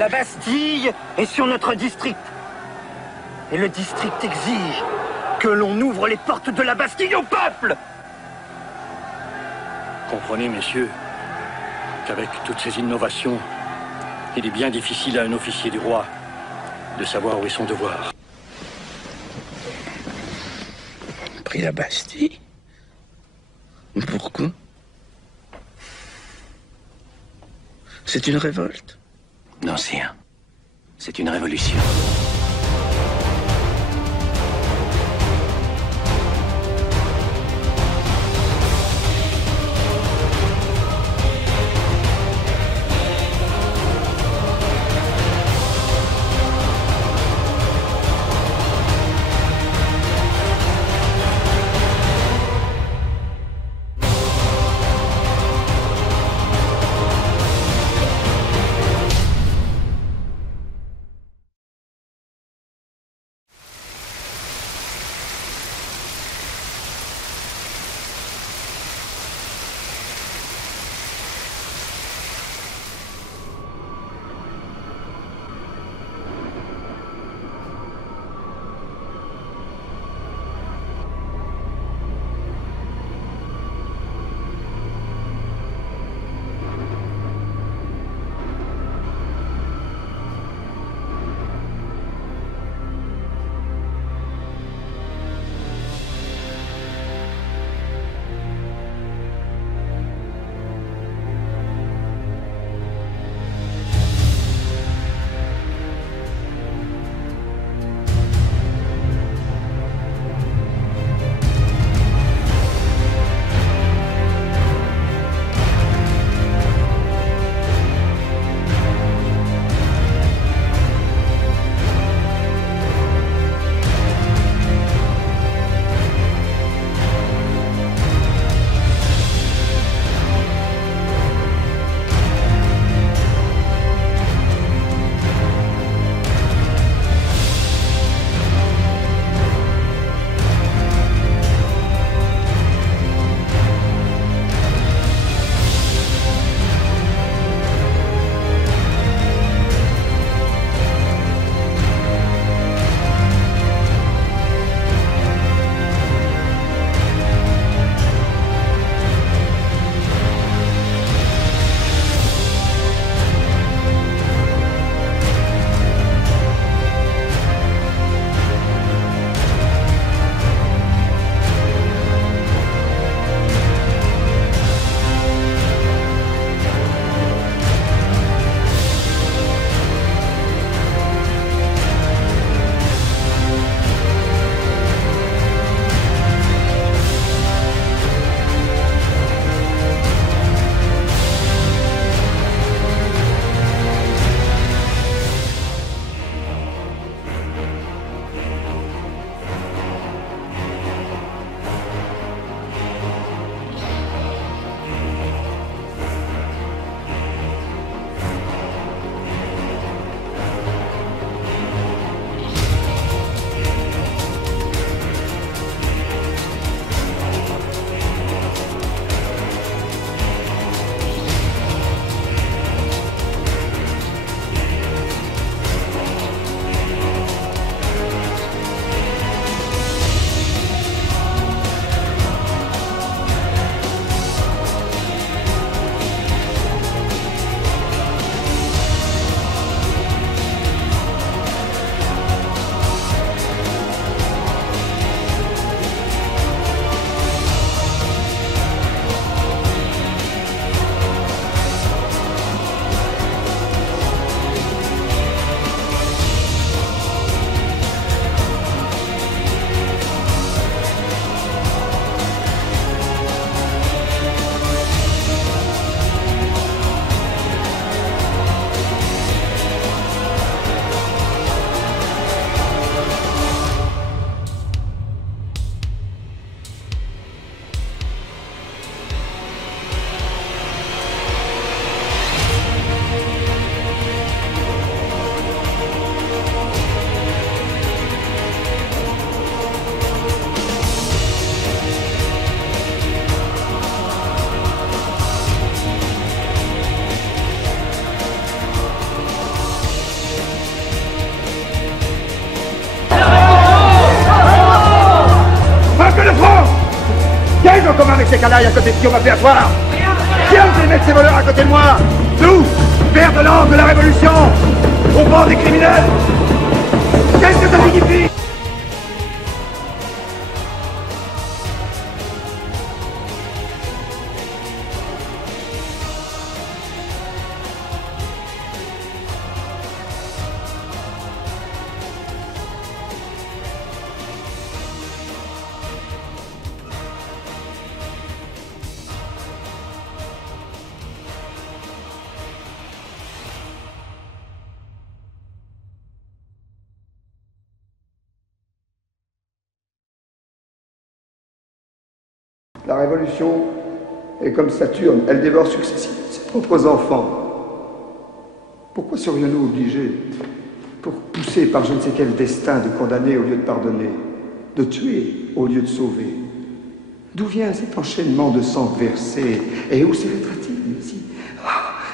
La Bastille est sur notre district. Et le district exige que l'on ouvre les portes de la Bastille au peuple. Comprenez, messieurs, qu'avec toutes ces innovations, il est bien difficile à un officier du roi de savoir où est son devoir. Pris la Bastille? Pourquoi? C'est une révolte? Non, sire. C'est une révolution. commun avec ces canailles à côté de qui on m'a fait asseoir? Qui a osé mettre ces voleurs à côté de moi? Nous, pères de l'ange de la Révolution, on vend des criminels? Qu'est-ce que ça signifie? La Révolution est comme Saturne, elle dévore successivement ses propres enfants. Pourquoi serions-nous obligés, pour pousser par je ne sais quel destin, de condamner au lieu de pardonner, de tuer au lieu de sauver? D'où vient cet enchaînement de sang versé? Et où s'arrêtera-t-il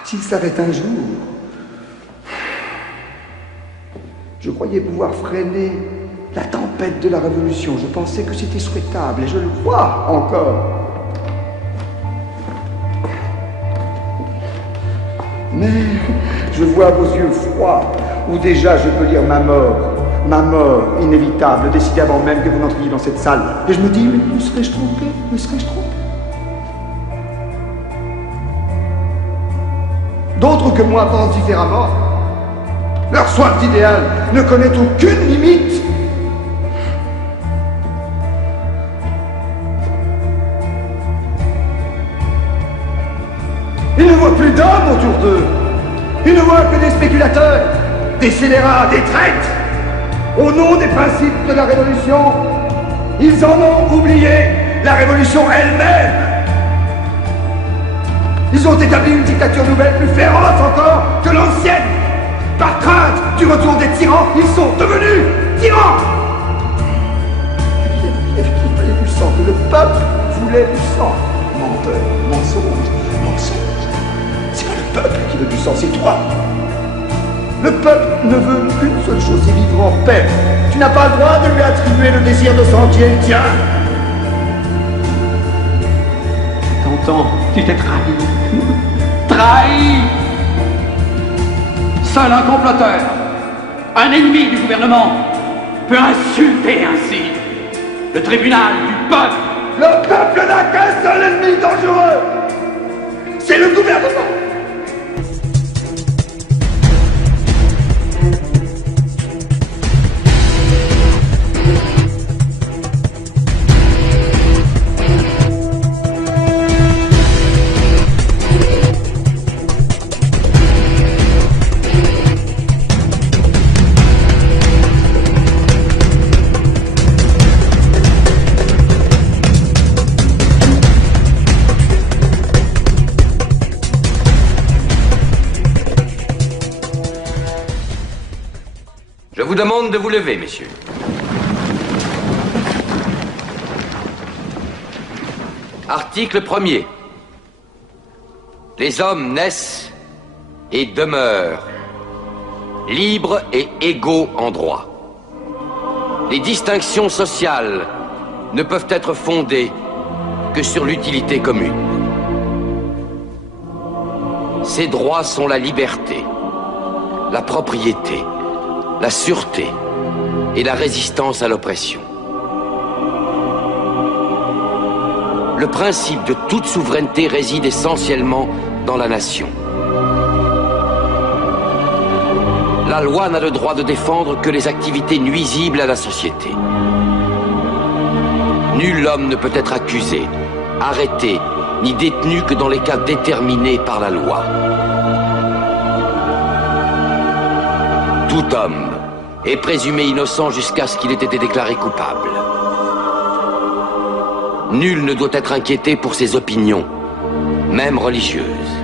s'il s'arrête un jour? Je croyais pouvoir freiner la tempête de la Révolution. Je pensais que c'était souhaitable, et je le crois encore. Mais je vois vos yeux froids, où déjà je peux lire ma mort inévitable, décidée avant même que vous n'entriez dans cette salle. Et je me dis, mais me serais-je trompé? Me serais-je trompé? D'autres que moi pensent différemment. Leur soif d'idéal ne connaît aucune limite. Ils ne voient plus d'hommes autour d'eux. Ils ne voient que des spéculateurs, des scélérats, des traîtres. Au nom des principes de la Révolution, ils en ont oublié la Révolution elle-même. Ils ont établi une dictature nouvelle plus féroce encore que l'ancienne. Par crainte du retour des tyrans, ils sont devenus tyrans. Il fallait du sang, que le peuple voulait du sang. Menteur, mensonge. C'est pas le peuple qui veut du sang, c'est toi. Le peuple ne veut qu'une seule chose, c'est vivre en paix. Tu n'as pas le droit de lui attribuer le désir de sang qui est le tien. Tonton, tu t'es trahi. Trahi! Seul un comploteur, un ennemi du gouvernement, peut insulter ainsi le tribunal du peuple. Le peuple n'a qu'un seul ennemi dangereux. C'est le gouvernement. Je vous demande de vous lever, messieurs. Article 1er. Les hommes naissent et demeurent libres et égaux en droit. Les distinctions sociales ne peuvent être fondées que sur l'utilité commune. Ces droits sont la liberté, la propriété, la sûreté et la résistance à l'oppression. Le principe de toute souveraineté réside essentiellement dans la nation. La loi n'a le droit de défendre que les activités nuisibles à la société. Nul homme ne peut être accusé, arrêté, ni détenu que dans les cas déterminés par la loi. Tout homme est présumé innocent jusqu'à ce qu'il ait été déclaré coupable. Nul ne doit être inquiété pour ses opinions, même religieuses.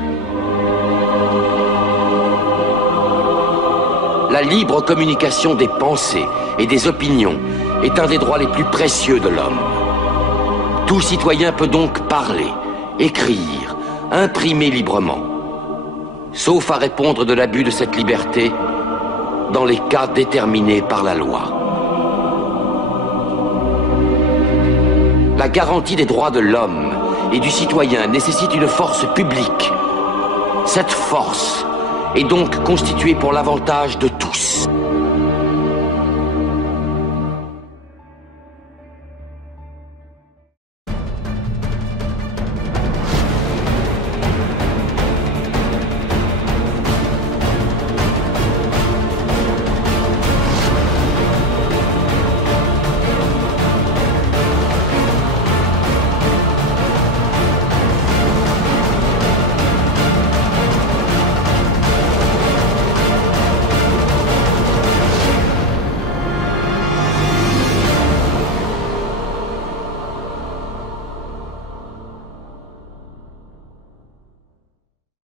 La libre communication des pensées et des opinions est un des droits les plus précieux de l'homme. Tout citoyen peut donc parler, écrire, imprimer librement, sauf à répondre de l'abus de cette liberté dans les cas déterminés par la loi. La garantie des droits de l'homme et du citoyen nécessite une force publique. Cette force est donc constituée pour l'avantage de tous.